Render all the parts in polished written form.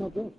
olmadı.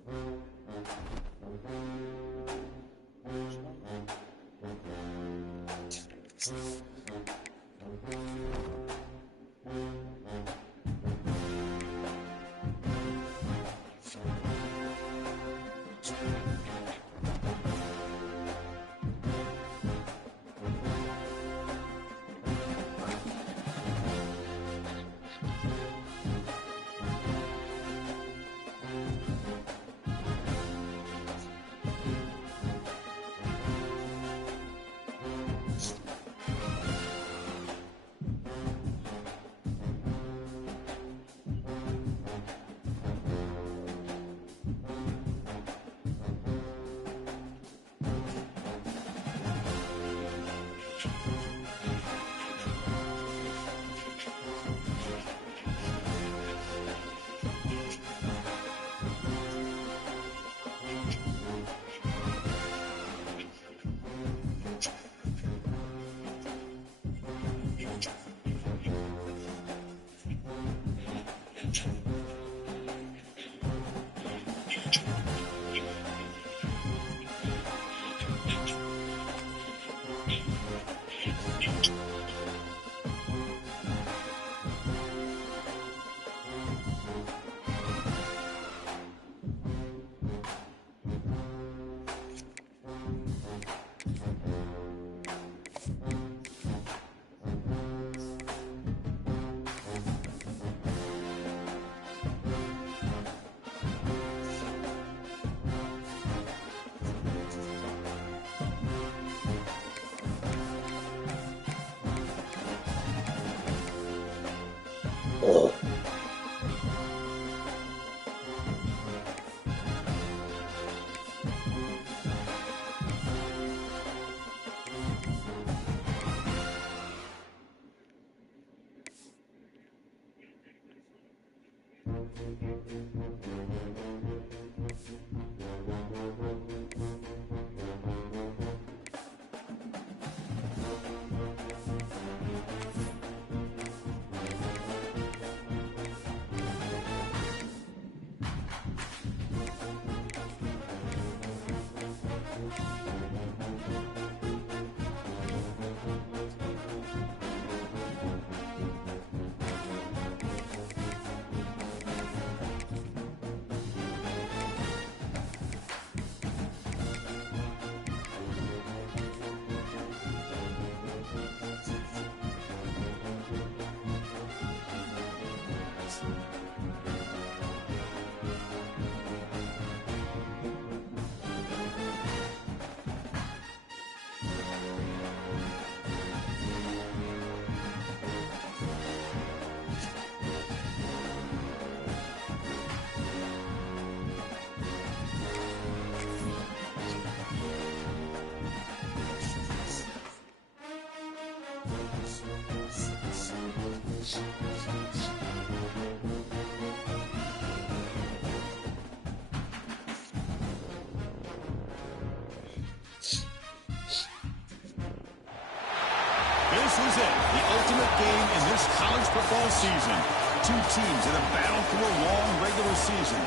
This is it, the ultimate game in this college football season. Two teams that have battled through a long regular season,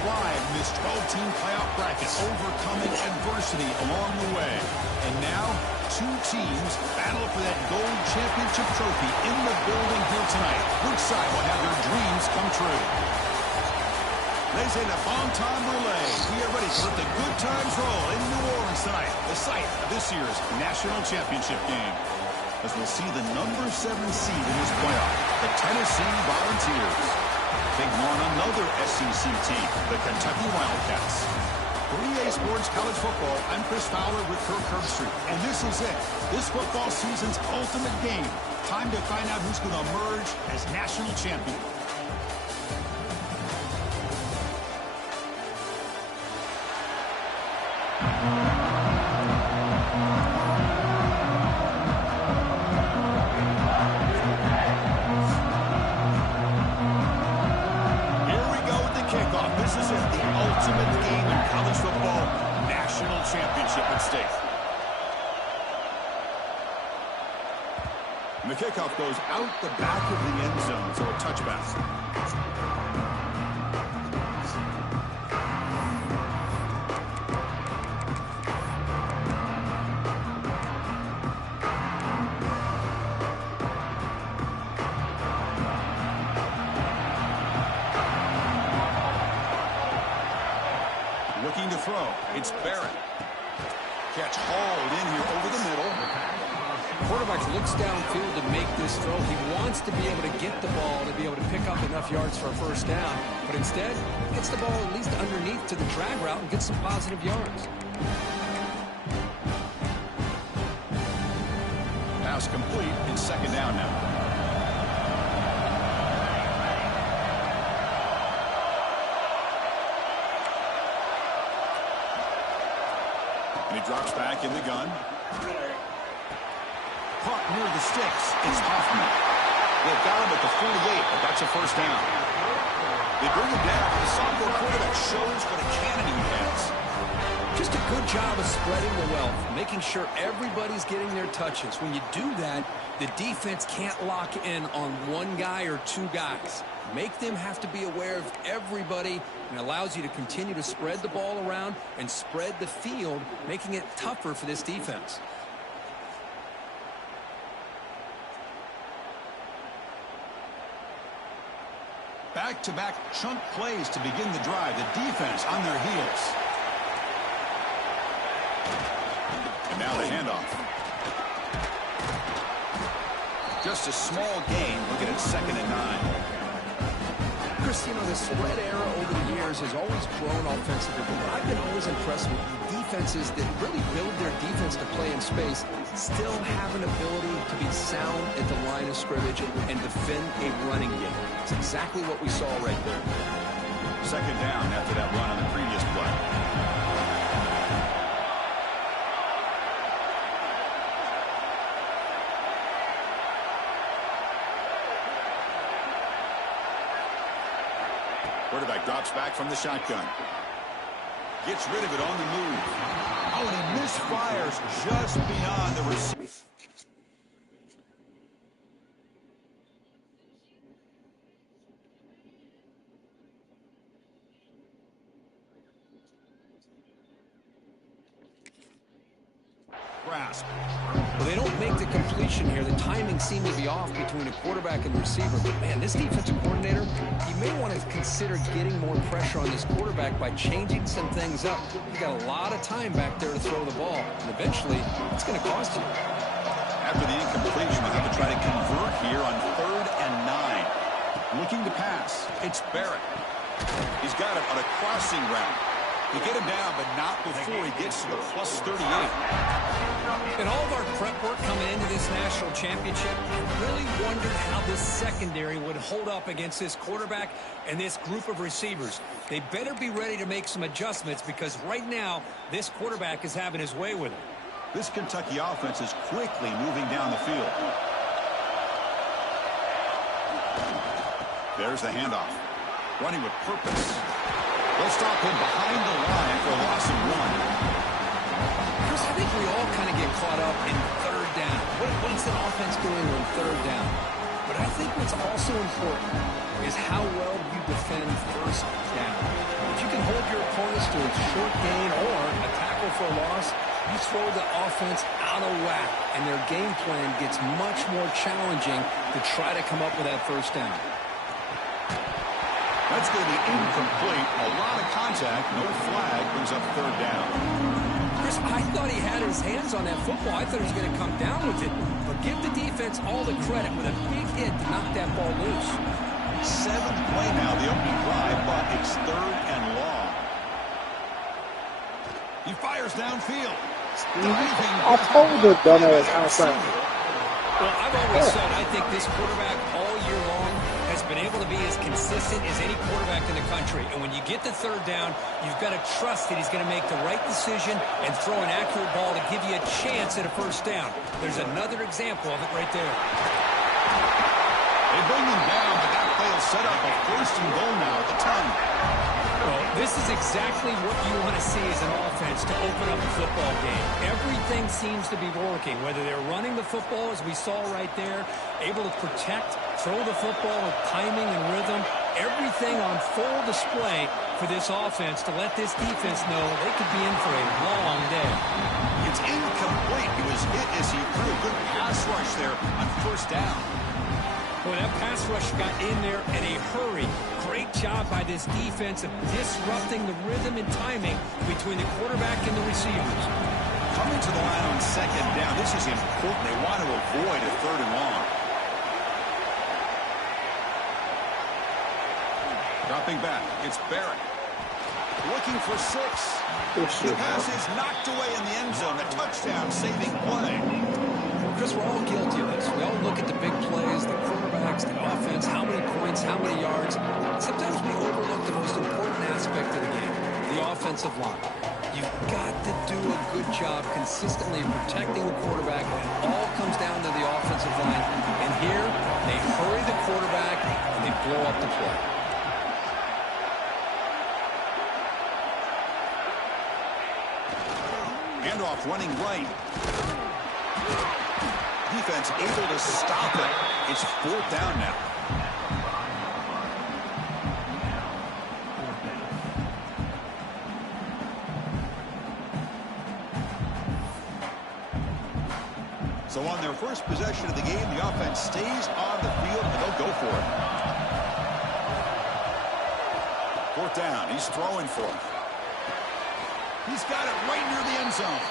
thrived in this 12-team playoff bracket, overcoming adversity along the way. And now, two teams battle for that gold championship trophy in the building here tonight. Which side will have their dreams come true? Ladies and gentlemen, bon temps brulee. We are ready to let the good times roll in New Orleans tonight, the site of this year's national championship game. As we'll see the number 7 seed in this playoff, the Tennessee Volunteers. Taking on another SEC team, the Kentucky Wildcats. For EA Sports College Football, I'm Chris Fowler with Kirk Herbstreit. And this is it, this football season's ultimate game. Time to find out who's going to emerge as national champion. And the kickoff goes out the back of the end zone, so a touchback. throw. It's Barrett. Catch hauled in here over the middle. Quarterback looks downfield to make this throw. He wants to be able to get the ball to be able to pick up enough yards for a first down. But instead, he gets the ball at least underneath to the drag route and gets some positive yards. Pass complete in second down now. And he drops back in the gun. Caught near the sticks. It's Hoffman. They've got him at the 48, but that's a first down. They bring him down. The sophomore quarterback shows what a cannon he has. Just a good job of spreading the wealth, making sure everybody's getting their touches. When you do that, the defense can't lock in on one guy or two guys. Make them have to be aware of everybody, and allows you to continue to spread the ball around and spread the field, making it tougher for this defense. Back-to-back chunk plays to begin the drive. The defense on their heels. And now the handoff. Just a small gain. Looking at 2nd and 9. Chris, you know, the spread era over the years has always grown offensively, but I've been always impressed with defenses that really build their defense to play in space, still have an ability to be sound at the line of scrimmage and defend a running game. It's exactly what we saw right there. 2nd down after that run on the previous play. Quarterback drops back from the shotgun. Gets rid of it on the move. Oh, and he misfires just beyond the receiver. Grasp. Well, they don't make the completion here. The timing seemed to be off between a quarterback and the receiver. But, man, this defensive coordinator, he may want to consider getting more pressure on this quarterback by changing some things up. He's got a lot of time back there to throw the ball. And eventually, it's going to cost you. After the incompletion, they'll have to try to convert here on 3rd and 9. Looking to pass. It's Barrett. He's got it on a crossing route. You get him down, but not before he gets to the plus 38. In all of our prep work coming into this national championship, I really wondered how this secondary would hold up against this quarterback and this group of receivers. They better be ready to make some adjustments, because right now, this quarterback is having his way with it. This Kentucky offense is quickly moving down the field. There's the handoff. Running with purpose. They'll stop him behind the line for a loss of 1. Chris, I think we all kind of get caught up in 3rd down. What is an offense doing on 3rd down? But I think what's also important is how well you defend 1st down. If you can hold your opponents to a short gain or a tackle for a loss, you throw the offense out of whack, and their game plan gets much more challenging to try to come up with that 1st down. That's going to be incomplete. A lot of contact. No flag. Brings up 3rd down. Chris, I thought he had his hands on that football. I thought he was going to come down with it. But give the defense all the credit with a big hit to knock that ball loose. 7th play now, the opening drive, but it's 3rd and long. He fires downfield. I told the dumbass outside. Well, I've always said I think this quarterback all year long has been able to be as consistent as any quarterback in the country. And when you get the 3rd down, you've got to trust that he's going to make the right decision and throw an accurate ball to give you a chance at a 1st down. There's another example of it right there. They bring him down, but that play will set up a 1st and goal now at the 10. Well, this is exactly what you want to see as an offense to open up a football game. Everything seems to be working, whether they're running the football, as we saw right there, able to protect, throw the football with timing and rhythm, everything on full display for this offense to let this defense know they could be in for a long day. It's incomplete. He was hit as he threw a good pass rush there on 1st down. Boy, that pass rush got in there in a hurry. Great job by this defense of disrupting the rhythm and timing between the quarterback and the receivers. Coming to the line on second down, this is important. They want to avoid a third and long. Dropping back, it's Barrett. Looking for 6. The pass is knocked away in the end zone. A touchdown saving play. Chris, we're all guilty of this. We all look at the big plays, the quarterbacks, the offense, how many points, how many yards. Sometimes we overlook the most important aspect of the game, the offensive line. You've got to do a good job consistently protecting the quarterback. It all comes down to the offensive line. And here, they hurry the quarterback and they blow up the play. Handoff running right. Defense able to stop it. It's 4th down now. So on their first possession of the game, the offense stays on the field, and they'll go for it. 4th down. He's throwing for it. He's got it right near the end zone.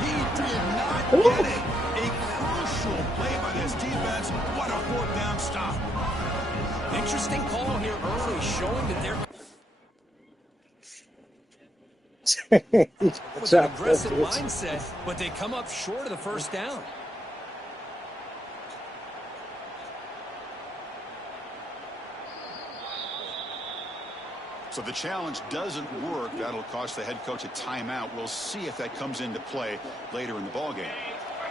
He did not get it. A crucial play by this defense. What a 4th down stop. Interesting call here early, showing that they're with an aggressive mindset, but they come up short of the first down. So the challenge doesn't work. That'll cost the head coach a timeout. We'll see if that comes into play later in the ballgame.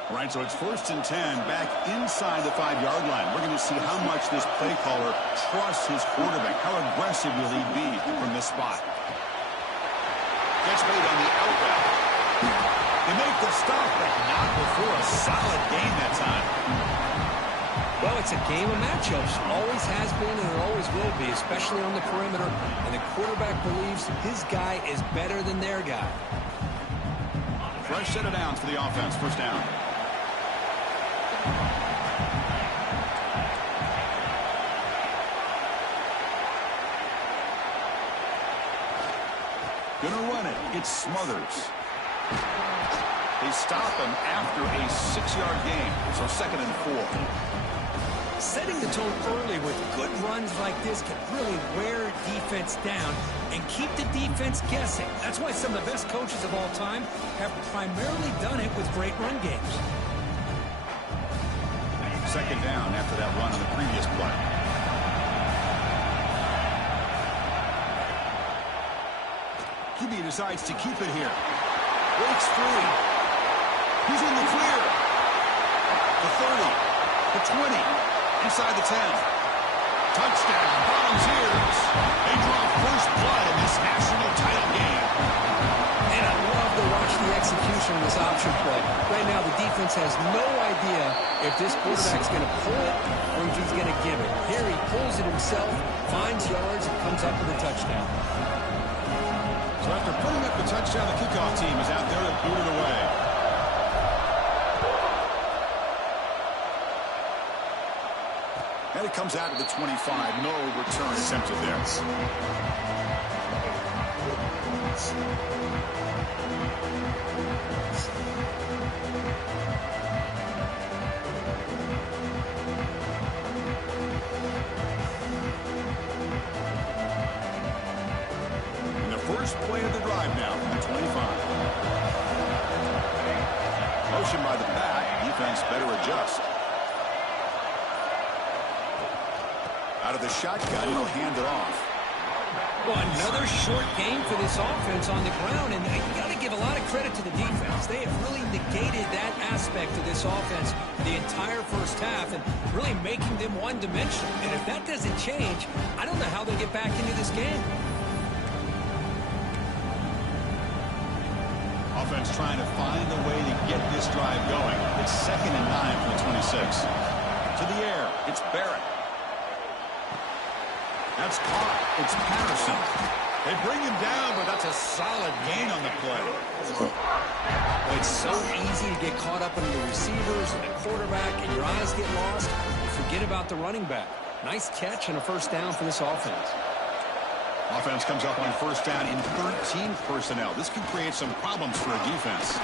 All right, so it's 1st and 10 back inside the 5-yard line. We're going to see how much this play caller trusts his quarterback. How aggressive will he be from this spot? Gets made on the out route. They make the stop, but not before a solid game that time. Well, it's a game of matchups. Always has been and it always will be, especially on the perimeter. And the quarterback believes his guy is better than their guy. Fresh set of downs for the offense. 1st down. Gonna run it. It's Smothers. They stop him after a 6-yard gain. So 2nd and 4. Setting the tone early with good runs like this can really wear defense down and keep the defense guessing. That's why some of the best coaches of all time have primarily done it with great run games. 2nd down after that run on the previous play. QB decides to keep it here. Breaks free. He's in the clear. The 30. The 20. Inside the 10. Touchdown, Volunteers. They draw first blood in this national title game. And I love to watch the execution of this option play. Right now, the defense has no idea if this quarterback's going to pull it or if he's going to give it. Here he pulls it himself, finds yards, and comes up with a touchdown. So after putting up the touchdown, the kickoff team is out there to boot it away. And it comes out of the 25. No return attempted there. And the first play of the drive now from the 25. Motion by the back. Defense better adjust. Out of the shotgun, he'll hand it off. Well, another short game for this offense on the ground, and you got to give a lot of credit to the defense. They have really negated that aspect of this offense the entire first half and really making them one-dimensional. And if that doesn't change, I don't know how they'll get back into this game. Offense trying to find a way to get this drive going. It's 2nd and 9 from the 26. To the air, it's Barrett. That's caught. It's Patterson. They bring him down, but that's a solid gain on the play. Well, it's so easy to get caught up in the receivers and the quarterback, and your eyes get lost. You forget about the running back. Nice catch and a first down for this offense. Offense comes up on first down in 13 personnel. This can create some problems for a defense.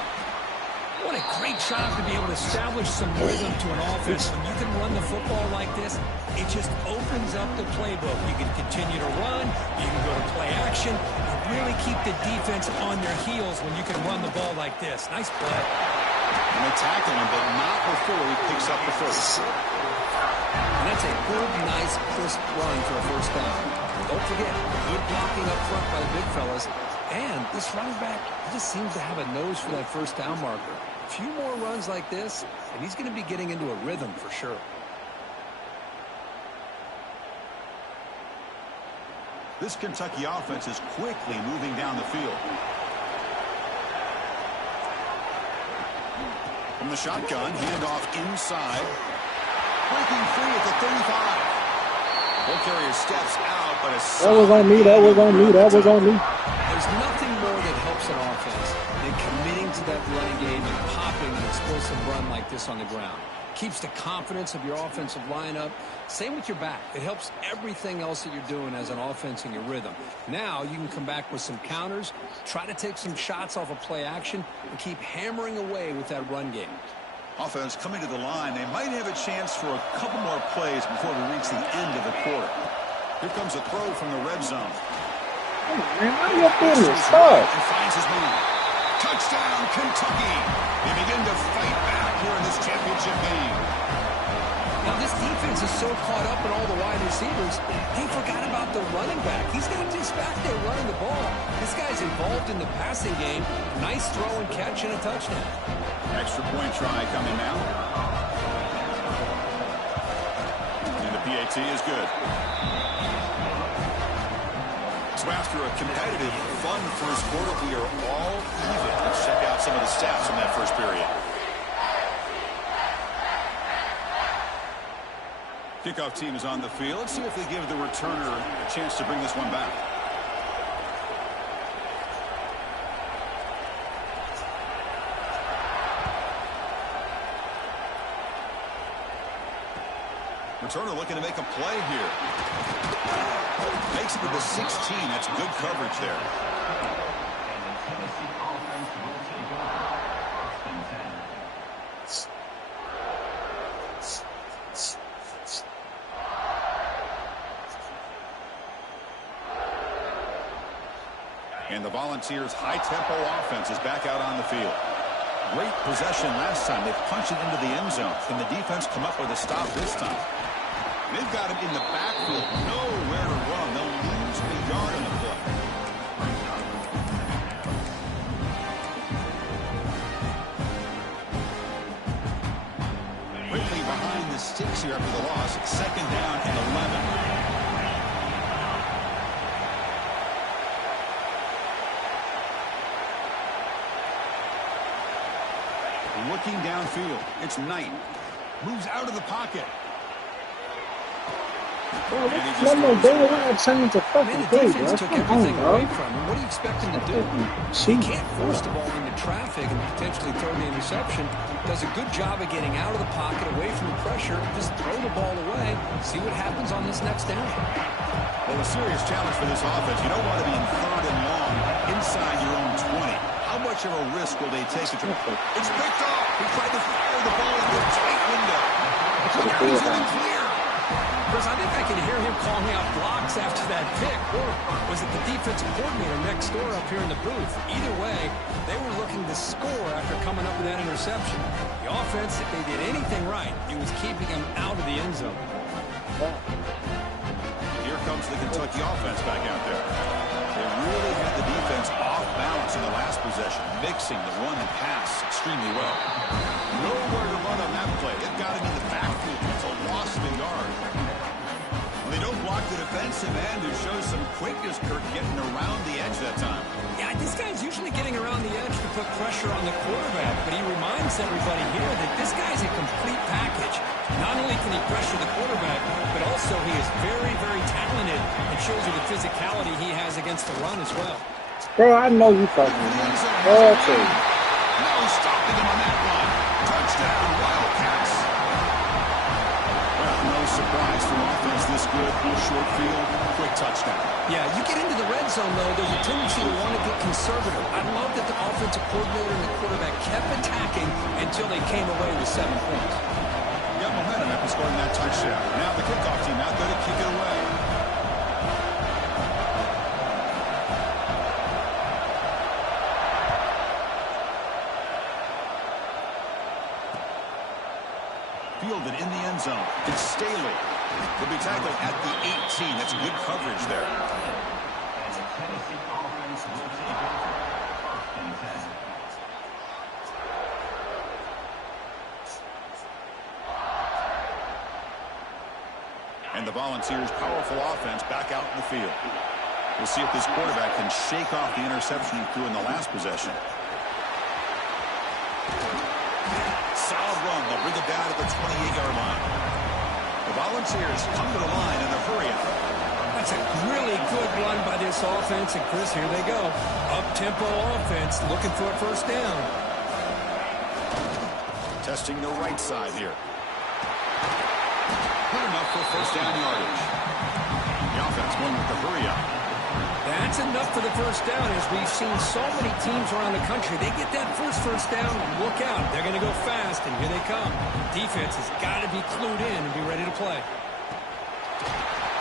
What a great job to be able to establish some rhythm to an offense. When you can run the football like this, it just opens up the playbook. You can continue to run, you can go to play action, and really keep the defense on their heels when you can run the ball like this. Nice play. And they tackle him, but not before he picks up the first. And that's a good, nice, crisp run for a first down. Don't forget, good blocking up front by the big fellas. And this running back, he just seems to have a nose for that first down marker. A few more runs like this, and he's going to be getting into a rhythm for sure. This Kentucky offense is quickly moving down the field. From the shotgun, handoff inside. Breaking free at the 35. Ball carrier steps out, but that was on me. That was on me. That was on me. There's nothing more that helps an offense than committing to that running game and popping an explosive run like this on the ground. Keeps the confidence of your offensive lineup. Same with your back. It helps everything else that you're doing as an offense in your rhythm. Now you can come back with some counters, try to take some shots off of play action, and keep hammering away with that run game. Offense coming to the line. They might have a chance for a couple more plays before we reach the end of the quarter. Here comes a throw from the red zone. Come on, man. How do you feel this? Start. And finds his man. Touchdown, Kentucky. They begin to fight back here in this championship game. Now, this defense is so caught up in all the wide receivers, they forgot about the running back. He's not just back there running the ball. This guy's involved in the passing game. Nice throw and catch and a touchdown. Extra point try coming now. And the PAT is good. So after a competitive, fun first quarter, we are all even. Let's check out some of the stats from that first period. Kickoff team is on the field. Let's see if they give the returner a chance to bring this one back. Returner looking to make a play here. Makes it to the 16. That's good coverage there. And the Volunteers' high-tempo offense is back out on the field. Great possession last time. They punched it into the end zone. Can the defense come up with a stop this time? They've got him in the backfield. Nowhere to run. They'll lose a yard on the play. Quickly behind the sticks here after the loss. Second down and 11. Looking downfield. It's Knight. Moves out of the pocket. Bro, they were not change the fucking play, bro. Took everything away from him. What do you expect him to do? He can't force the ball into traffic and potentially throw the interception. Does a good job of getting out of the pocket, away from the pressure. Just throw the ball away. See what happens on this next down. Well, a serious challenge for this offense. You don't want to be in third and long inside your own 20. How much of a risk will they take? It's picked off. He tried to fire the ball in the tight window. He's in the clear. Chris, I think I can hear him calling out blocks after that pick. Or was it the defensive coordinator next door up here in the booth? Either way, they were looking to score after coming up with that interception. The offense, if they did anything right, it was keeping him out of the end zone. Here comes the Kentucky offense back out there. They really had the defense off balance in the last possession, mixing the run and pass extremely well. Nowhere to run on that play. It got him in the backfield. It's a loss of a yard. They don't block the defensive end, who shows some quickness, Kirk, getting around the edge that time. Yeah, this guy's usually getting around the edge to put pressure on the quarterback, but he reminds everybody here that this guy's a complete package. Not only can he pressure the quarterback, but also so he is very, very talented. It shows you the physicality he has against the run as well. Bro, I know you fucking man. Okay. No stopping him on that one. Touchdown, Wildcats. Well, no surprise for offense this good. Short field, quick touchdown. Yeah, you get into the red zone, though, there's a tendency to want to get conservative. I love that the offensive coordinator and the quarterback kept attacking until they came away with 7 points. Got momentum after scoring that touchdown. Now the kickoff team out there to kick it away. Fielded in the end zone. It's Staley. He'll be tackled at the 18. That's good coverage there. And the Volunteers' powerful offense back out in the field. We'll see if this quarterback can shake off the interception he threw in the last possession. Solid run. They'll bring it down to the 28-yard line. The Volunteers come to the line in a hurry out. That's a really good run by this offense. And, Chris, here they go. Up-tempo offense looking for a first down. Testing the right side here. Good enough for first down yardage. The offense going with the hurry up. That's enough for the first down, as we've seen so many teams around the country. They get that first down, look out. They're going to go fast, and here they come. Defense has got to be clued in and be ready to play.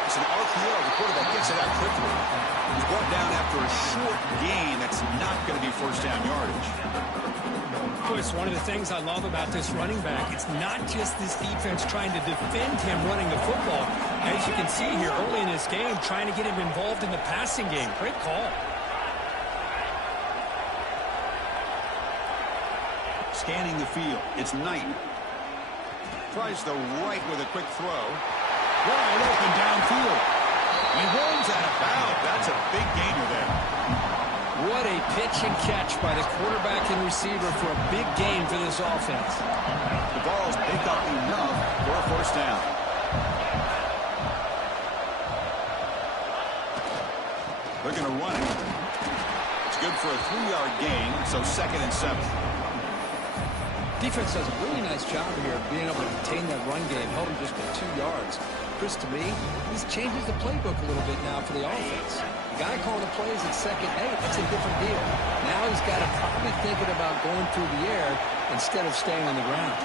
It's an RPO. The quarterback gets it out quickly. He's brought down after a short gain. That's not going to be first down yardage. Chris, one of the things I love about this running back, it's not just this defense trying to defend him running the football. As you can see here early in this game, trying to get him involved in the passing game. Great call. Scanning the field. It's Knight. Tries the right with a quick throw. Wide open downfield. He runs out of bounds. That's a big gainer there. What a pitch and catch by the quarterback and receiver for a big gain for this offense. The ball's picked up enough for a first down. They're going to run it. It's good for a 3-yard gain, so 2nd and 7. Defense does a really nice job here of being able to contain that run game, held him just to 2 yards. Chris, to me, this changes the playbook a little bit now for the offense. The guy calling the plays at 2nd, hey, that's a different deal. Now he's got to probably thinking about going through the air instead of staying on the ground.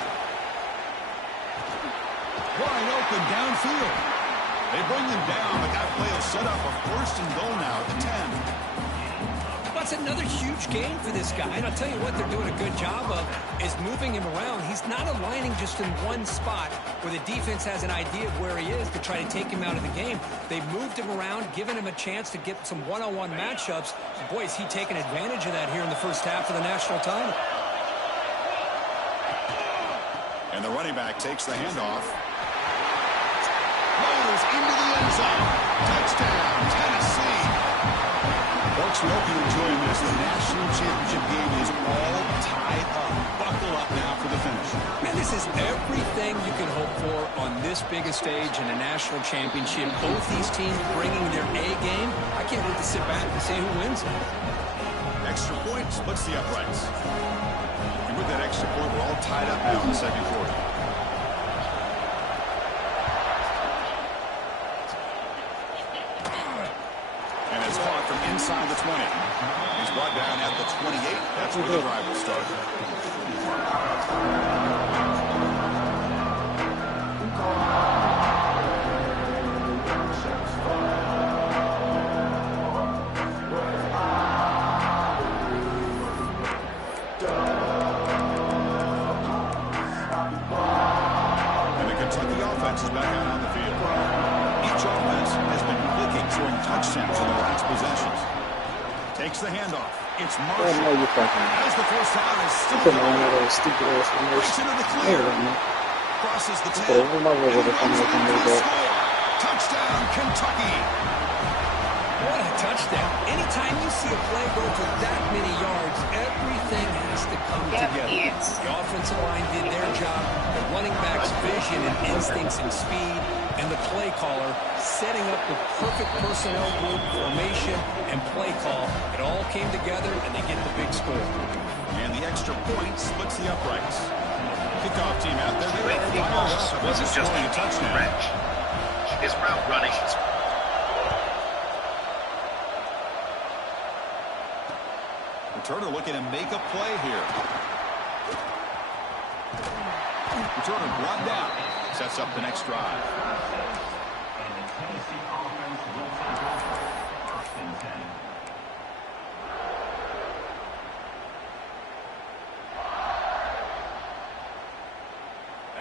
Wide open downfield. They bring them down, but that play will set up a 1st and goal now at the 10. That's another huge game for this guy. And I'll tell you what they're doing a good job of is moving him around. He's not aligning just in one spot where the defense has an idea of where he is to try to take him out of the game. They've moved him around, given him a chance to get some one-on-one matchups. Boy, is he taking advantage of that here in the first half of the national title. And the running back takes the handoff. Rolls into the end zone. Touchdown, Tennessee. Folks, we hope you're enjoying this. The national championship game is all tied up. Buckle up now for the finish. Man, this is everything you can hope for on this biggest stage in a national championship. Both these teams bringing their A game. I can't wait to sit back and see who wins it. Extra point splits the uprights. And with that extra point, we're all tied up now in the second quarter. Inside the 20. He's brought down at the 28. That's where the drive will start. And the Kentucky offense is back out on the field. Each offense has been clicking, scoring touchdowns in their last possessions. Takes the handoff. It's Marshall. As the first down is still breaks into the clear. Crosses the 10. Touchdown, Kentucky. What a touchdown. Anytime you see a play go for that many yards, everything has to come together. The offensive line did their job. The running backs vision and instincts and speed, and the play caller setting up the perfect personnel group, formation, and play call. It all came together, and they get the big score. And the extra point splits the uprights. Kickoff team out there. They Great big loss wasn't just a touchdown. wrench. His route running is Returner looking to make a play here. Returner brought down. Sets up the next drive.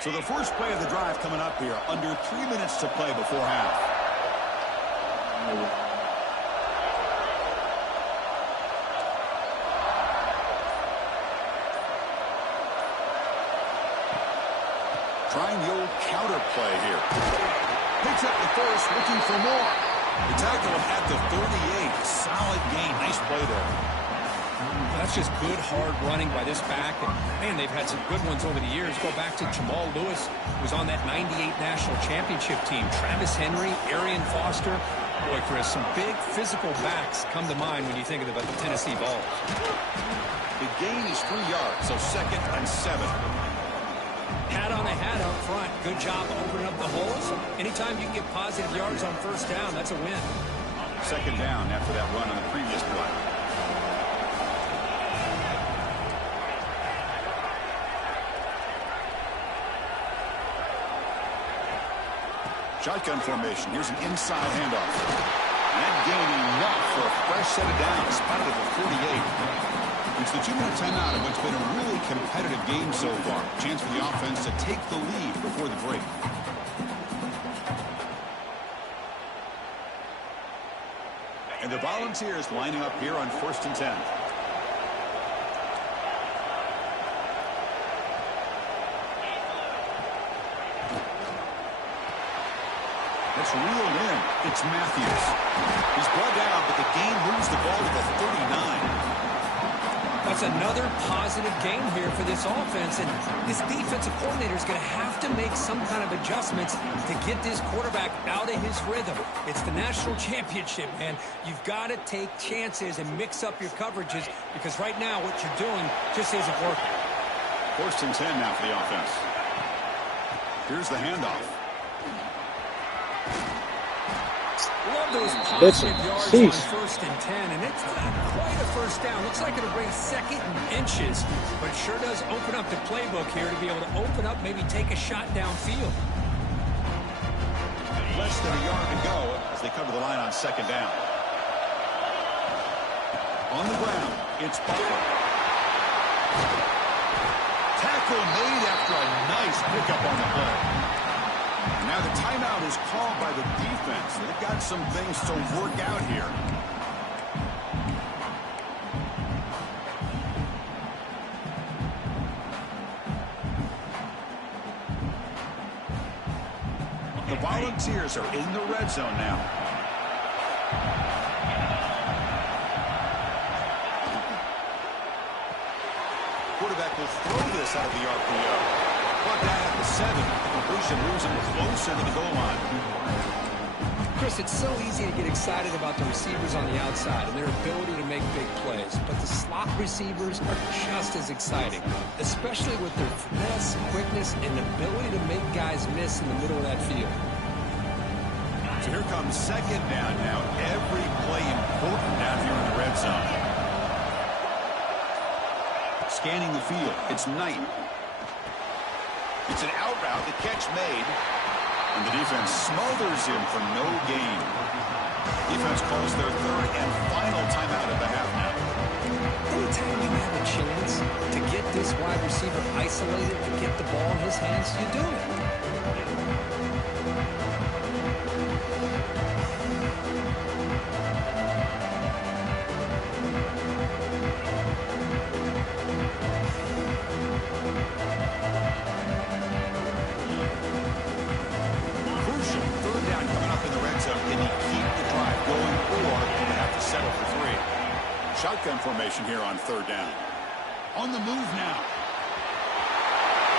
So the first play of the drive coming up here. Under 3 minutes to play before half. Trying the old counter play here. Picks up the first, looking for more. The tackle him at the 38. Solid gain. Nice play there. That's just good, hard running by this back. And, man, they've had some good ones over the years. Go back to Jamal Lewis, who was on that 98 National Championship team. Travis Henry, Arian Foster. Boy, Chris, some big physical backs come to mind when you think about the Tennessee Vols. The gain is 3 yards, so 2nd and 7. Hat on a hat up front. Good job opening up the holes. Anytime you can get positive yards on first down, that's a win. 2nd down after that run on the previous play. Shotgun formation. Here's an inside handoff. And that gain enough for a fresh set of downs. Spotted at the 48. It's the 2-minute timeout of what's been a really competitive game so far. Chance for the offense to take the lead before the break. And the Volunteers lining up here on 1st and 10. That's reeled in. It's Matthews. He's brought down, but the gain moves the ball to the 39. That's another positive game here for this offense, and this defensive coordinator is going to have to make some kind of adjustments to get this quarterback out of his rhythm. It's the national championship, man. You've got to take chances and mix up your coverages, because right now what you're doing just isn't working. 1st and 10 now for the offense. Here's the handoff. Love those positive yards on 1st and 10, and it's not quite a first down. Looks like it'll bring 2nd and inches, but it sure does open up the playbook here to be able to open up, maybe take a shot downfield. Less than a yard to go as they cover the line on 2nd down. On the ground, it's Butler. Tackle made after a nice pickup on the play. Now the timeout is called by the defense. They've got some things to work out here. The Volunteers are in the red zone now. Quarterback will throw this out of the RPO. Brought down at the 7. Completion moves him closer to the goal line. Chris, it's so easy to get excited about the receivers on the outside and their ability to make big plays, but the slot receivers are just as exciting, especially with their finesse, quickness, and ability to make guys miss in the middle of that field. So here comes 2nd down now. Every play important down here in the red zone. Scanning the field. It's Knight. It's an out route, the catch made, and the defense smothers him for no gain. Defense calls their 3rd and final timeout of the half now. Anytime you have a chance to get this wide receiver isolated and get the ball in his hands, you do it. Shotgun formation here on 3rd down. On the move now.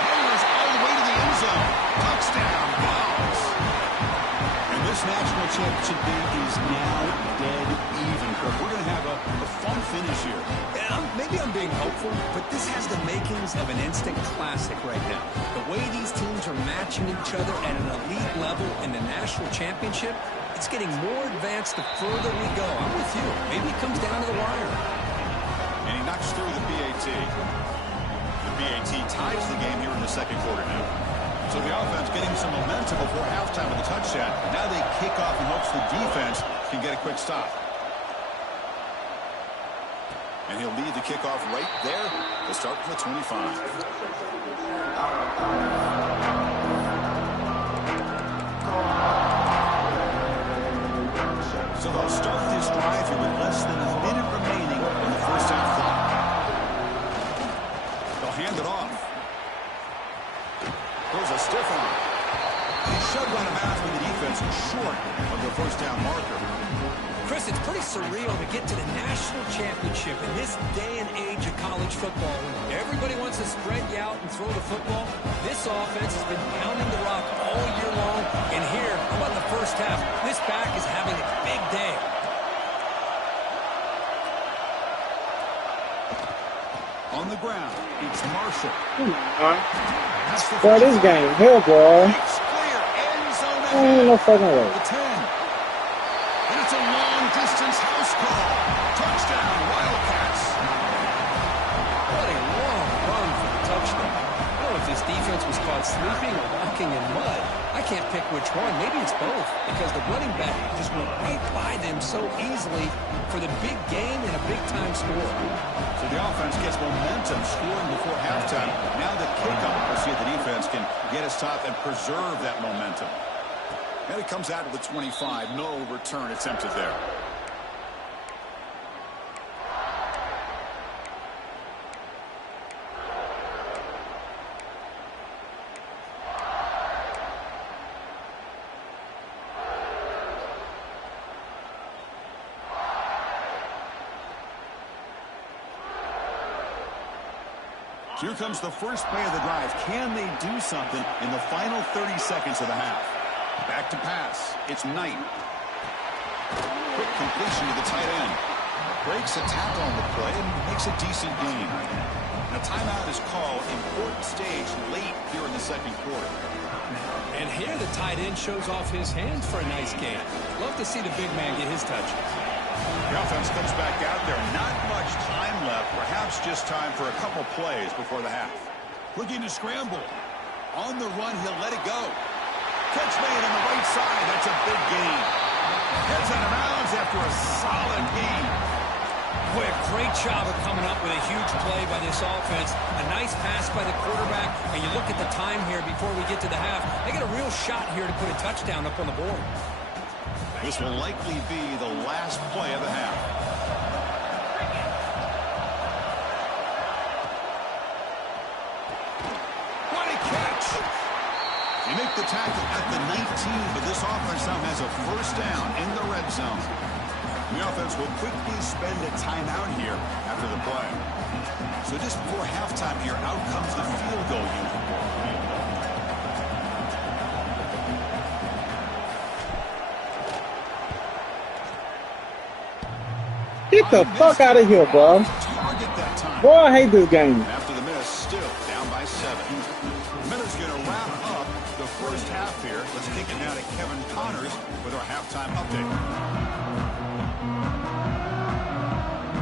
Myers all the way to the end zone. championship game is now dead even. We're going to have a fun finish here. Maybe I'm being hopeful, but this has the makings of an instant classic right now. The way these teams are matching each other at an elite level in the national championship, it's getting more advanced the further we go. I'm with you. Maybe it comes down to the wire. And he knocks through the PAT. The PAT ties the game here in the second quarter now. So the offense getting some momentum before halftime with a touchdown. Now they kick off in hopes the defense can get a quick stop. And he'll lead the kickoff right there to start from the 25. So they'll start this drive here with less than a minute remaining in the first half clock. They'll hand it off. There's a stiff arm. He's shoved out of bounds when the defense is short of the first down marker. Chris, it's pretty surreal to get to the national championship in this day and age of college football. When everybody wants to spread you out and throw the football. This offense has been pounding the rock all year long. And here, how about the first half? This back is having a big day. On the ground, it's Marshall. Boy, this game here, boy. It's clear. End zone Ain't no fucking way. the 10. And it's a long-distance house call. Touchdown, Wildcats. What a long run for the touchdown. I don't know if this defense was caught sleeping or walking in mud. I can't pick which one. Maybe it's both, because the running back just went right by them so easily for the big game and a big-time score. So the offense gets momentum scoring before halftime. Now the kickoff. We'll see if the defense can get a stop and preserve that momentum. And it comes out to the 25. No return attempted there. Here comes the first play of the drive. Can they do something in the final 30 seconds of the half? Back to pass. It's Knight. Quick completion to the tight end. Breaks a tackle on the play and makes a decent gain. A timeout is called. Important stage late here in the second quarter. And here the tight end shows off his hands for a nice gain. Love to see the big man get his touches. The offense comes back out there. Not much time left. Perhaps just time for a couple plays before the half. Looking to scramble. On the run, he'll let it go. Catch made on the right side. That's a big gain. Heads out of bounds after a solid gain. Boy, a great job of coming up with a huge play by this offense. A nice pass by the quarterback. And you look at the time here before we get to the half. They get a real shot here to put a touchdown up on the board. This will likely be the last play of the half. What a catch! They make the tackle at the 19, but this offense now has a first down in the red zone. The offense will quickly spend a timeout here after the play. So just before halftime here, out comes the field goal unit. Get the fuck out of here, bro. Target that time. Boy, I hate this game. After the miss, still down by 7. Miller's going to wrap up the first half here. Let's kick it now to Kevin Connors with our halftime update.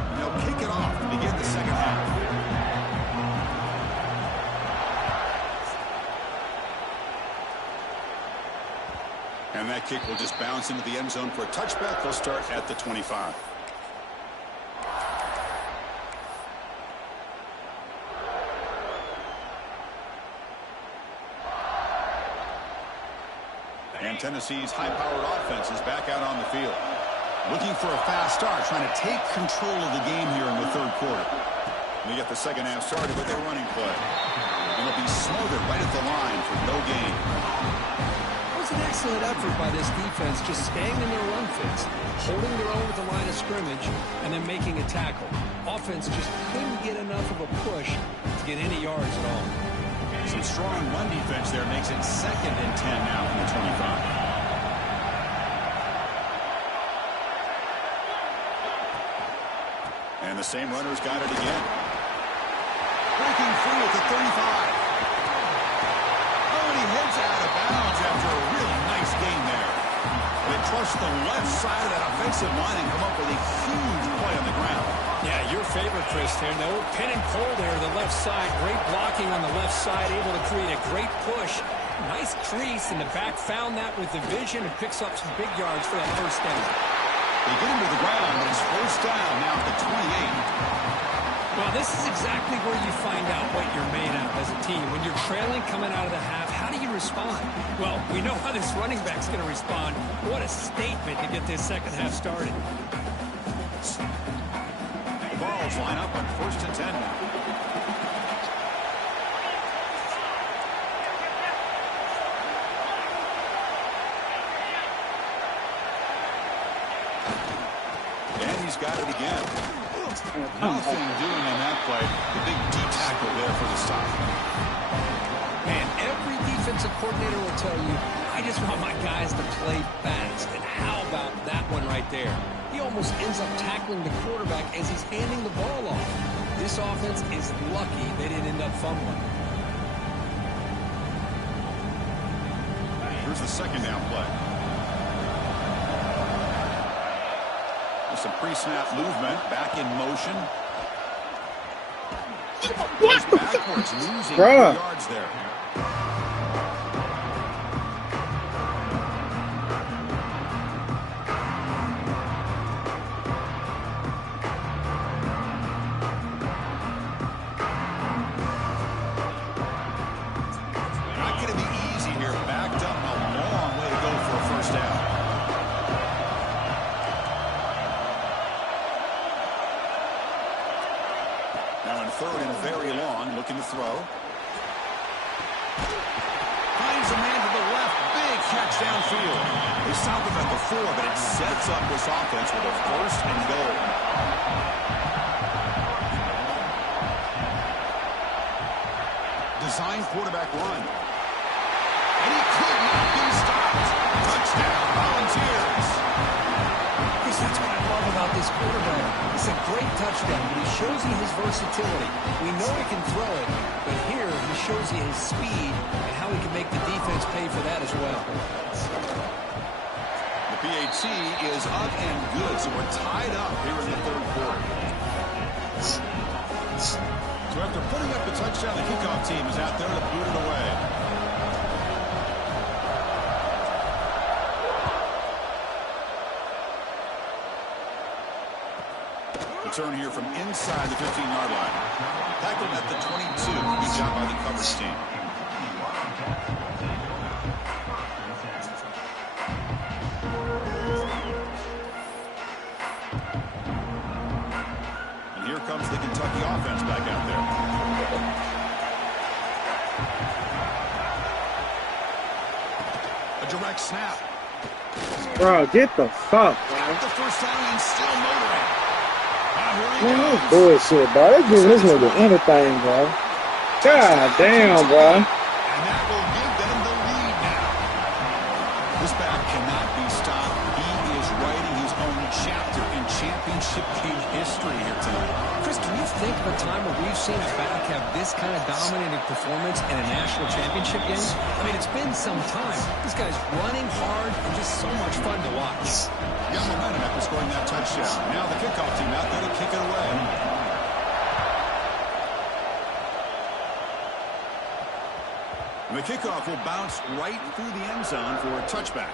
And they'll kick it off to begin the second half. And that kick will just bounce into the end zone for a touchback. They'll start at the 25. And Tennessee's high-powered offense is back out on the field. Looking for a fast start, trying to take control of the game here in the third quarter. We get the second half started with their running play. And it'll be smothered right at the line for no gain. It was an excellent effort by this defense, just staying in their run fits, holding their own at the line of scrimmage, and then making a tackle. Offense just couldn't get enough of a push to get any yards at all. Some strong run defense there makes it 2nd and 10 now from the 25. And the same runner's got it again. Breaking free at the 35. Oh, and he heads out of bounds after a really nice game there. They trust the left side of that offensive line and come up with a huge play on the ground. Yeah, your favorite, Chris, there. No pin and pull there, the left side. Great blocking on the left side, able to create a great push. Nice crease in the back, found that with the vision and picks up some big yards for that first down. They get him to the ground, but it's first down now at the 28. Well, this is exactly where you find out what you're made of as a team. When you're trailing coming out of the half, how do you respond? Well, we know how this running back's going to respond. What a statement to get this second half started. Balls line up on 1st and 10 now. And he's got it again. Nothing doing on that play. The big D tackle there for the stop. Man, every defensive coordinator will tell you, I just want my guys to play fast. And how about that one right there? He almost ends up tackling the quarterback as he's handing the ball off. This offense is lucky they didn't end up fumbling. Here's the second down play. With some pre-snap movement, back in motion. Goes backwards, losing 3 yards there. Not going to be easy here. Backed up a long way to go for a first down. Now in 3rd and very long, looking to throw. Finds a man to the left. Big catch downfield. They stopped him at the 4, but it sets up this offense with a 1st and goal. Design quarterback run. And he could not be stopped. Touchdown, Volunteers. Chris, that's what I love about this quarterback. It's a great touchdown, but he shows you his versatility. We know he can throw it, but here he shows you his speed and how he can make the defense pay for that as well. The PAT is up and good, so we're tied up here in the 3rd quarter. So after putting up the touchdown, the kickoff team is out there to boot it away. Return here from inside the 15-yard line. Tackled at the 22. Good job by the coverage team. And here comes the Kentucky offense back out there. A direct snap. Bro, get the fuck, bro. Got the first down and still motoring. Man, that's bullshit, bro. They giving this nigga anything, bro. God damn, bro. And that will give them the lead now. This back cannot be stopped. He is writing his own chapter in championship game history here tonight. Chris, can you think of a time where we've seen a back have this kind of dominating performance in a national championship game? I mean, it's been some time. This guy's running hard and just so much fun to watch. Young momentum after scoring that touchdown. Now the kickoff team out there to kick it away. And the kickoff will bounce right through the end zone for a touchback.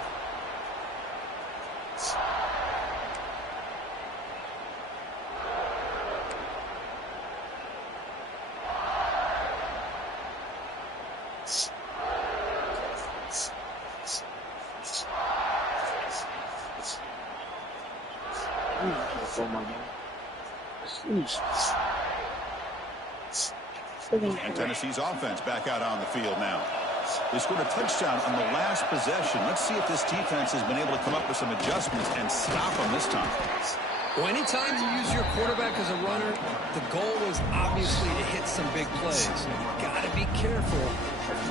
And Tennessee's offense back out on the field now. They scored a touchdown on the last possession. Let's see if this defense has been able to come up with some adjustments and stop them this time. Well, anytime you use your quarterback as a runner, the goal is obviously to hit some big plays. You've got to be careful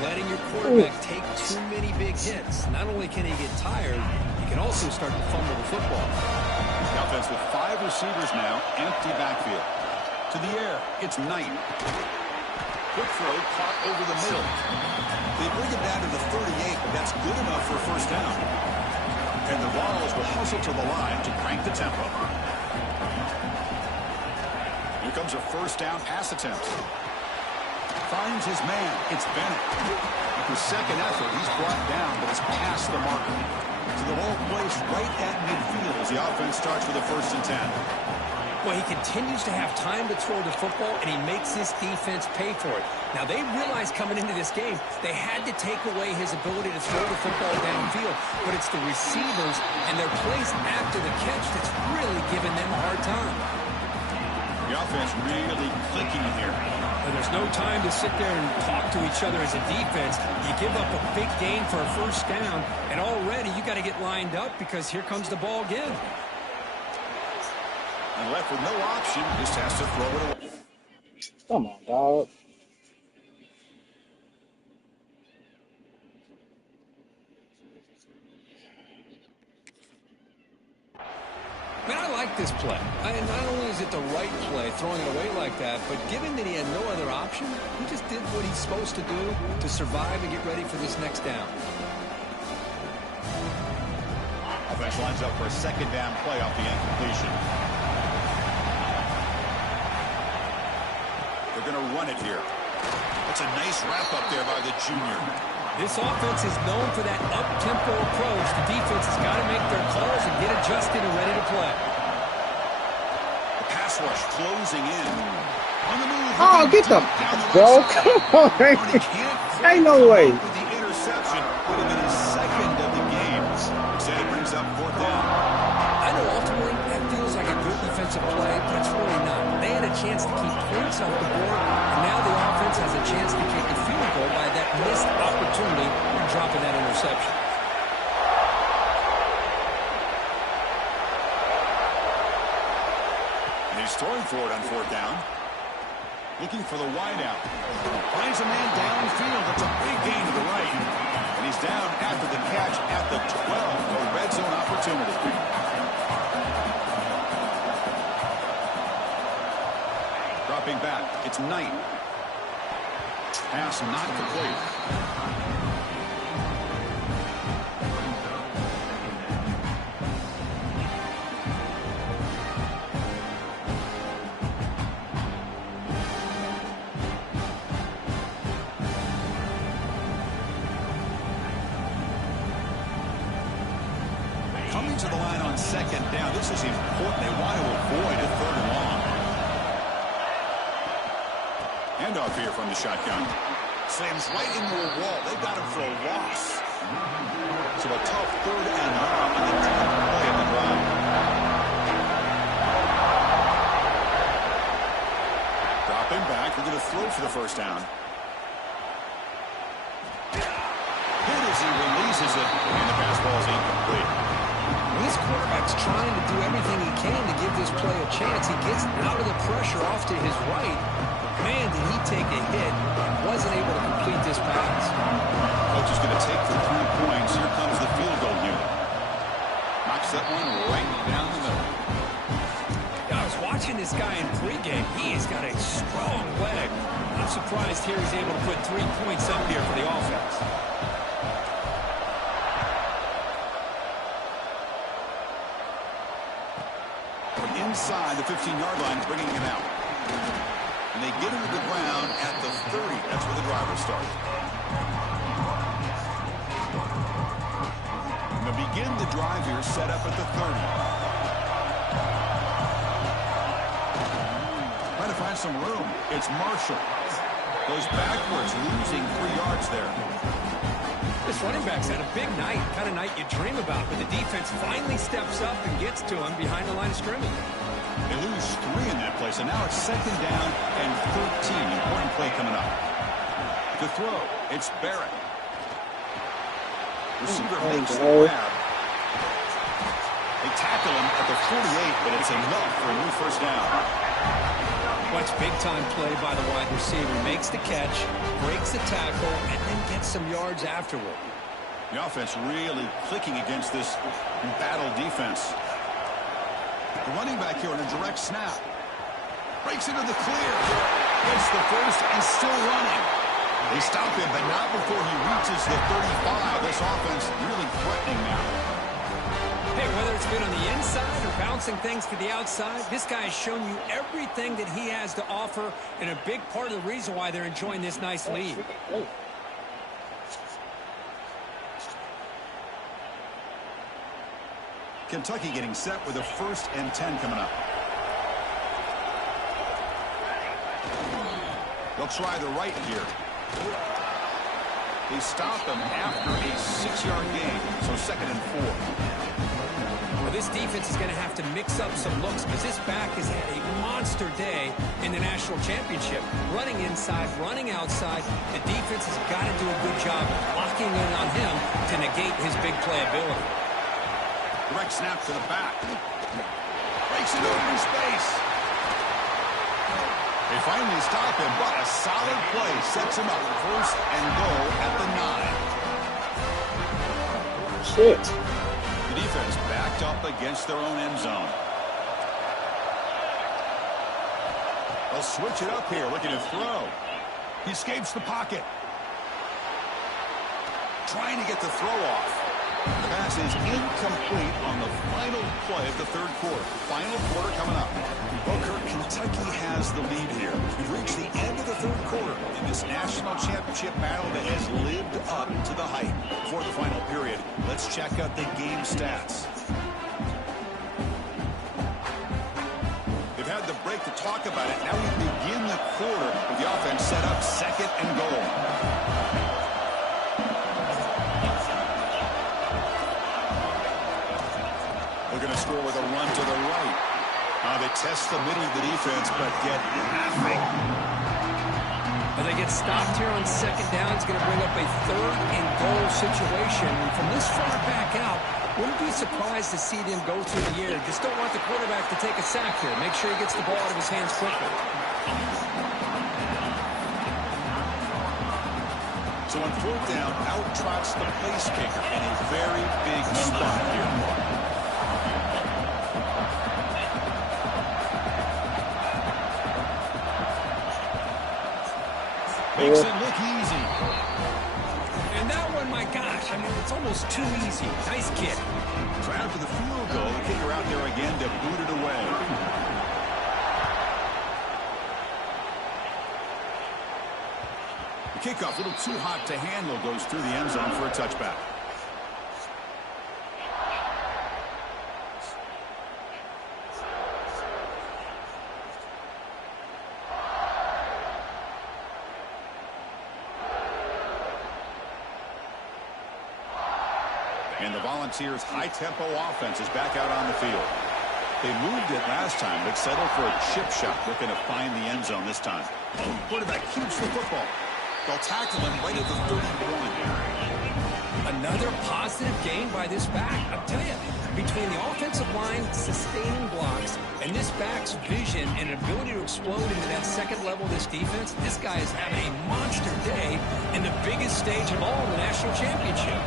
Letting your quarterback take too many big hits. Not only can he get tired, he can also start to fumble the football. The offense with 5 receivers now, empty backfield. To the air, it's Knight. Quick throw, caught over the middle. They bring it down to the 38, but that's good enough for a first down. And the Vols will hustle to the line to crank the tempo. Here comes a first down pass attempt. Finds his man. It's Bennett. After second effort, he's brought down, but it's past the marker. So the ball placed right at midfield as the offense starts with a 1st and 10. Well, he continues to have time to throw the football, and he makes this defense pay for it. Now, they realized coming into this game they had to take away his ability to throw the football downfield, but it's the receivers and their plays after the catch that's really giving them a hard time. The offense really clicking here. Well, there's no time to sit there and talk to each other as a defense. You give up a big gain for a first down, and already you got to get lined up because here comes the ball again. And left with no option, just has to throw it away. Come on, dog. Man, I like this play. Not only is it the right play, throwing it away like that, but given that he had no other option, he just did what he's supposed to do to survive and get ready for this next down. Offense lines up for a second down play off the incompletion. They're going to run it here. That's a nice wrap up there by the junior. This offense is known for that up-tempo approach. The defense has got to make their calls and get adjusted and ready to play. The pass rush closing in. On the move. Oh, get the bro. Come on, man. Ain't no way. With the interception, would have been his 2nd of the game. Instead, it brings up 4th down. I know ultimately that feels like a good defensive play, but it's really not. They had a chance to keep points off the board, and now the offense has a chance to kick the field goal by that missed opportunity for dropping that interception. And he's throwing for it on 4th down. Looking for the wideout. Finds a man downfield. That's a big gain to the right. And he's down after the catch at the 12. A red zone opportunity. Dropping back. It's Knight. Pass not complete. Coming to the line on 2nd down. This is important. They want to avoid a 3rd and long. Handoff here from the shotgun. Slams right into a wall. They got him for a loss. So a tough 3rd and long on the 10th play of the drive. Dropping back. We're going to throw for the first down. Hit as he releases it, and the pass ball is incomplete. This quarterback's trying to do everything he can to give this play a chance. He gets out of the pressure off to his right. Man, did he take a hit and wasn't able to complete this pass. Coach is going to take for 3 points. Here comes the field goal unit. Knocks that one right down the middle. I was watching this guy in pregame. He has got a strong leg. I'm surprised here he's able to put 3 points up here for the offense. Inside the 15-yard line, bringing it out. And they get him to the ground at the 30. That's where the driver starts. And they begin the drive here, set up at the 30. Trying to find some room. It's Marshall. Goes backwards, losing 3 yards there. This running back's had a big night, kind of night you dream about, but the defense finally steps up and gets to him behind the line of scrimmage. They lose 3 in that place, and now it's 2nd down and 13. Important play coming up. To throw, it's Barrett. Receiver makes the grab. They tackle him at the 48, but it's enough for a new first down. Watch big-time play by the wide receiver. Makes the catch, breaks the tackle, and then gets some yards afterward. The offense really clicking against this battle defense. The running back here on a direct snap. Breaks into the clear. Gets the first and still running. They stop him, but not before he reaches the 35. This offense really threatening now. Hey, whether it's been on the inside or bouncing things to the outside, this guy has shown you everything that he has to offer, and a big part of the reason why they're enjoying this nice lead. Kentucky getting set with a 1st and 10 coming up. They'll try the right here. They stop him after a 6-yard gain, so 2nd and 4. Well, this defense is going to have to mix up some looks because this back has had a monster day in the national championship. Running inside, running outside. The defense has got to do a good job locking in on him to negate his big play ability. Direct snap to the back. Breaks it open space. They finally stop him, but a solid play sets him up 1st and goal at the 9. Shit. The defense backed up against their own end zone. They'll switch it up here, looking to throw. He escapes the pocket. Trying to get the throw off. The pass is incomplete on the final play of the 3rd quarter. Final quarter coming up. Well, Kirk, Kentucky has the lead here. We've reached the end of the 3rd quarter in this national championship battle that has lived up to the hype. Before the final period, let's check out the game stats. They've had the break to talk about it. Now we begin the quarter with the offense set up 2nd and goal. They're going to score with a run to the right. They test the middle of the defense, but get nothing. Well, they get stopped here on 2nd down. It's going to bring up a 3rd and goal situation. And from this far back out, wouldn't be surprised to see them go through the air. Just don't want the quarterback to take a sack here. Make sure he gets the ball out of his hands quickly. So on 4th down, out trots the place kicker in a very big spot here. Makes it look easy. And that one, my gosh, I mean, it's almost too easy. Nice kick. So after the field goal, the kicker out there again to boot it away. The kickoff, a little too hot to handle, goes through the end zone for a touchback. And the Volunteers' high-tempo offense is back out on the field. They moved it last time, but settled for a chip shot, looking to find the end zone this time. Quarterback keeps the football. They'll tackle him right at the 31. Another positive gain by this back. I'll tell you, between the offensive line sustaining blocks and this back's vision and ability to explode into that 2nd level of this defense, this guy is having a monster day in the biggest stage of all, the national championship.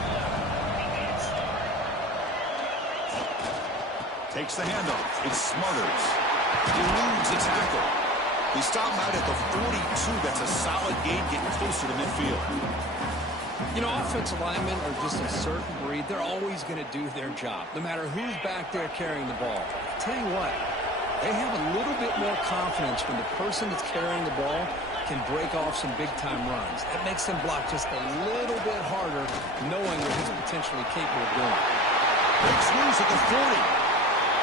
Takes the handoff. It smothers. Eludes a tackle. They stop him out at the 42. That's a solid gain, getting closer to midfield. You know, offensive linemen are just a certain breed. They're always going to do their job, no matter who's back there carrying the ball. I'll tell you what, they have a little bit more confidence when the person that's carrying the ball can break off some big-time runs. That makes them block just a little bit harder, knowing what he's potentially capable of doing. Breaks loose at the 40.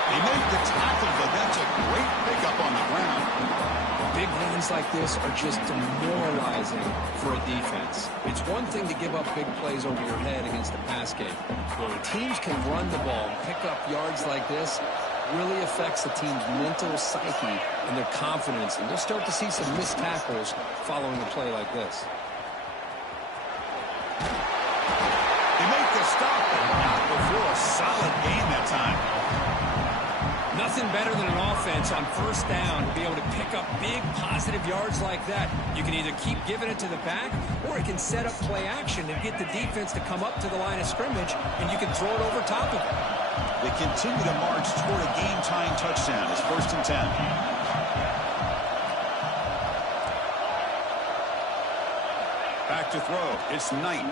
They make the tackle, but that's a great pickup on the ground. Big runs like this are just demoralizing for a defense. It's one thing to give up big plays over your head against the pass game. But when teams can run the ball, pick up yards like this, really affects the team's mental psyche and their confidence. And you'll start to see some missed tackles following a play like this. They make the stop, but not before a solid gain that time. Nothing better than an offense on first down to be able to pick up big positive yards like that. You can either keep giving it to the back, or it can set up play action and get the defense to come up to the line of scrimmage, and you can throw it over top of it. They continue to march toward a game-tying touchdown. It's 1st and 10. Back to throw. It's Knight.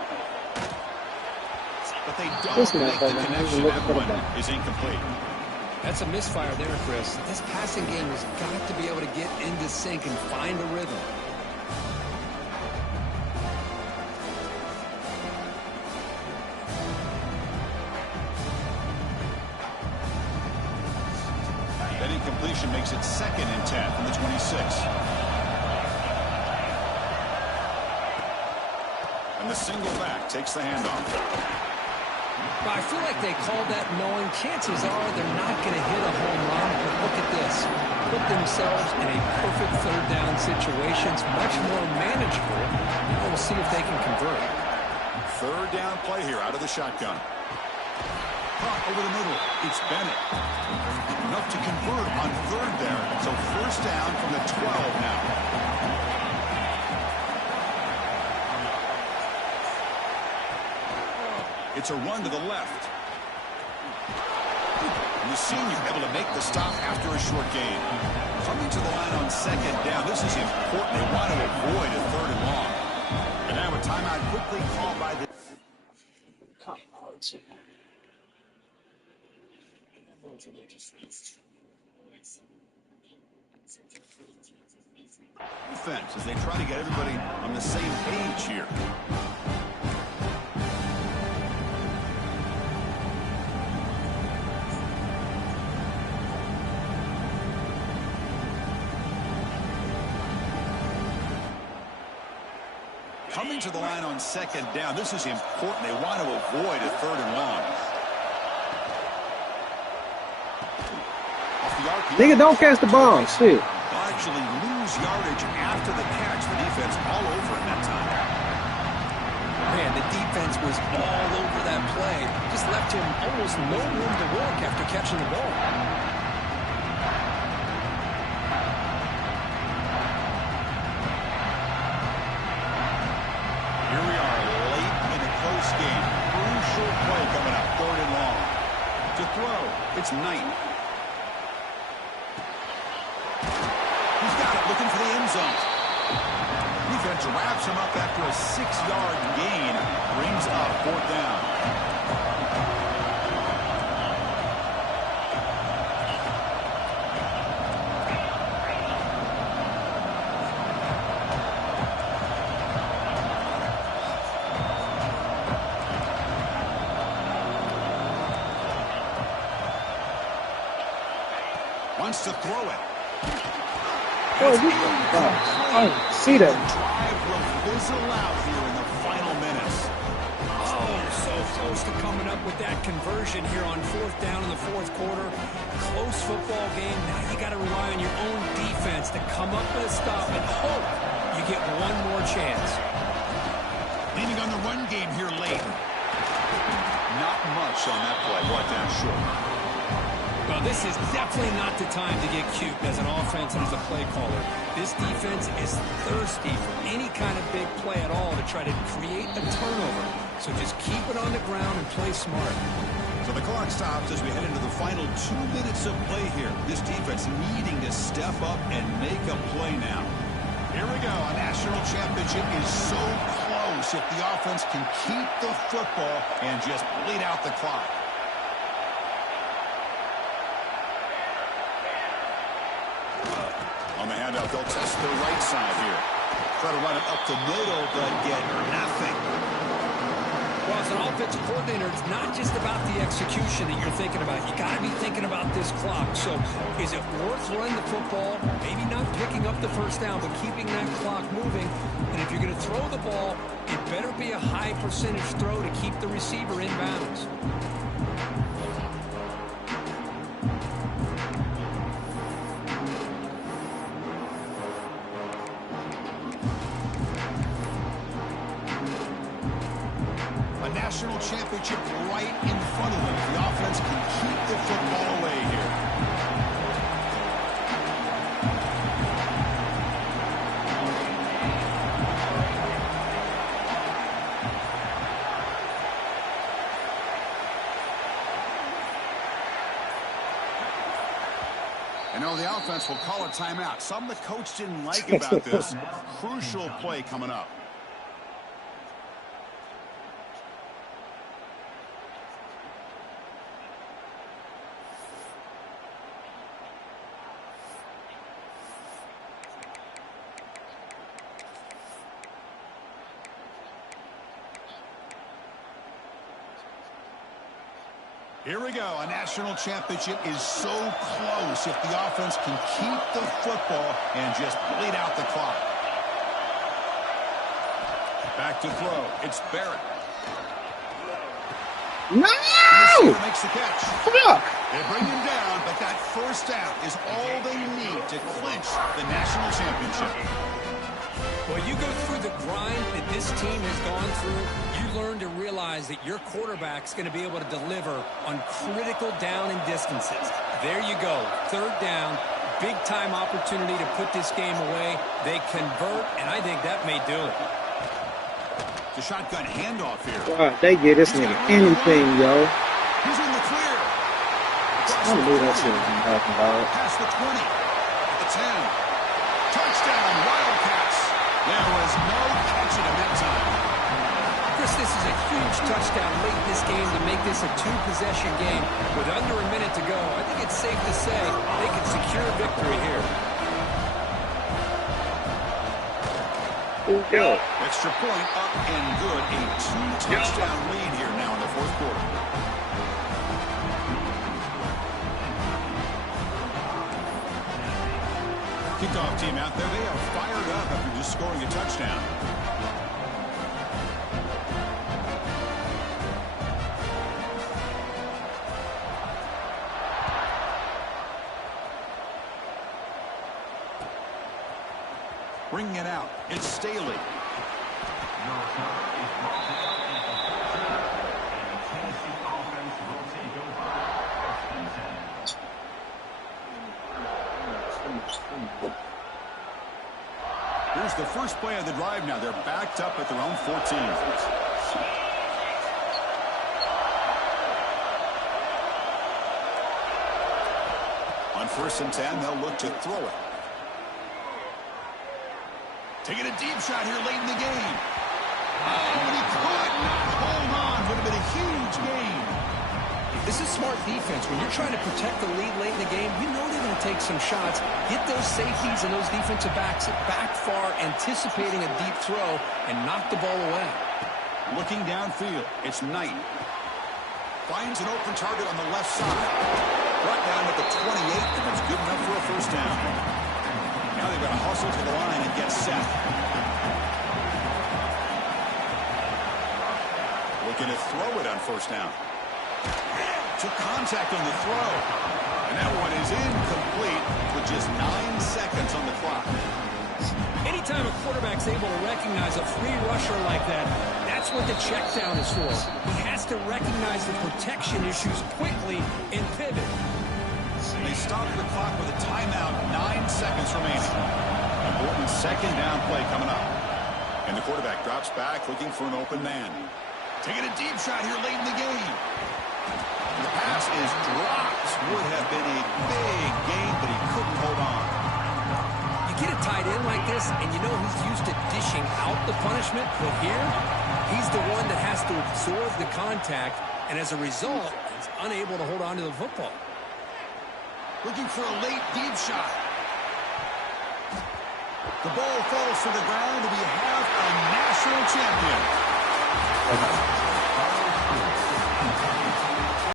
But they don't make the connection. That one is incomplete. That's a misfire there, Chris. This passing game has got to be able to get into sync and find a rhythm. That incompletion makes it 2nd and 10 from the 26. And the single back takes the handoff. But I feel like they called that knowing chances are they're not going to hit a home run. But look at this. Put themselves in a perfect 3rd down situation. It's much more manageable. Now we'll see if they can convert. 3rd down play here out of the shotgun. Caught over the middle. It's Bennett. Enough to convert on 3rd there. So 1st down from the 12 now. It's a run to the left. And the senior able to make the stop after a short gain. Coming to the line on 2nd down. This is important. They want to avoid a 3rd and long. And now a timeout quickly called by the... defense as they try to get everybody on the same page here. Coming to the line on 2nd down. This is important. They want to avoid a 3rd and long. Nigga, don't catch the ball. Shit. Actually lose yardage after the catch. The defense all over it that time. Man, the defense was all over that play. Just left him almost no room to work after catching the ball. Here we are late in a close game. Crucial play coming up. 3rd and long. To throw, it's Knight. He's got it, looking for the end zone. Defense wraps him up after a 6-yard gain. Brings up 4th down. Wants to throw it. Oh, I didn't see that. Drive will fizzle out here in the final minutes. Oh, so close to coming up with that conversion here on 4th down in the 4th quarter. Close football game. Now you got to rely on your own defense to come up with a stop and hope you get one more chance. Leaning on the run game here late. Not much on that play. Brought down short. Well, this is definitely not the time to get cute as an offense and as a play caller. This defense is thirsty for any kind of big play at all to try to create a turnover. So just keep it on the ground and play smart. So the clock stops as we head into the final 2 minutes of play here. This defense needing to step up and make a play now. Here we go. A national championship is so close if the offense can keep the football and just bleed out the clock. On the handout, they'll test the right side here. Try to run it up the middle, but get nothing. Well, as an offensive coordinator, it's not just about the execution that you're thinking about. You got to be thinking about this clock. So is it worth running the football? Maybe not picking up the 1st down, but keeping that clock moving. And if you're going to throw the ball, it better be a high percentage throw to keep the receiver in bounds. National championship right in front of them. The offense can keep the football away here. And now the offense will call a timeout. Something the coach didn't like about this. Crucial play coming up. Here we go. A national championship is so close if the offense can keep the football and just bleed out the clock. Back to throw. It's Barrett. No! Makes the catch. Fuck! They bring him down, but that first down is all they need to clinch the national championship. Well, you go through the grind that this team has gone through, you learn to realize that your quarterback's going to be able to deliver on critical down and distances. There you go. Third down, big-time opportunity to put this game away. They convert, and I think that may do it. The shotgun handoff here. God, they get this nigga anything, yo. He's in the clear. I don't believe that shit I'm talking about. Past the 20. The 10. Touchdown, Wildcats. There was no catching him that time. Chris, this is a huge touchdown late in this game to make this a two-possession game. With under a minute to go, I think it's safe to say they can secure victory here. Yo. Extra point up and good. A two-touchdown lead here now in the fourth quarter. Kickoff team out there. They are fired up after just scoring a touchdown. Bringing it out. It's Staley. Here's the first play of the drive now. They're backed up at their own 14. On 1st and 10, they'll look to throw it. Taking a deep shot here late in the game. Oh, and he could not hold on. Would have been a huge gain. This is smart defense. When you're trying to protect the lead late in the game, you know they're going to take some shots. Get those safeties and those defensive backs back far, anticipating a deep throw, and knock the ball away. Looking downfield, it's Knight. Finds an open target on the left side. Brought down at the 28, and it's good enough for a first down. Now they've got to hustle to the line and get set. Looking to throw it on 1st down. Took contact on the throw. And that one is incomplete with just 9 seconds on the clock. Anytime a quarterback's able to recognize a free rusher like that, that's what the check down is for. He has to recognize the protection issues quickly and pivot. They stop the clock with a timeout, 9 seconds remaining. Important 2nd down play coming up. And the quarterback drops back looking for an open man. Taking a deep shot here late in the game. The pass is dropped. Would have been a big gain, but he couldn't hold on. You get a tight end like this, and you know he's used to dishing out the punishment, but here, he's the one that has to absorb the contact, and as a result, he's unable to hold on to the football. Looking for a late deep shot. The ball falls to the ground, and we have a national champion.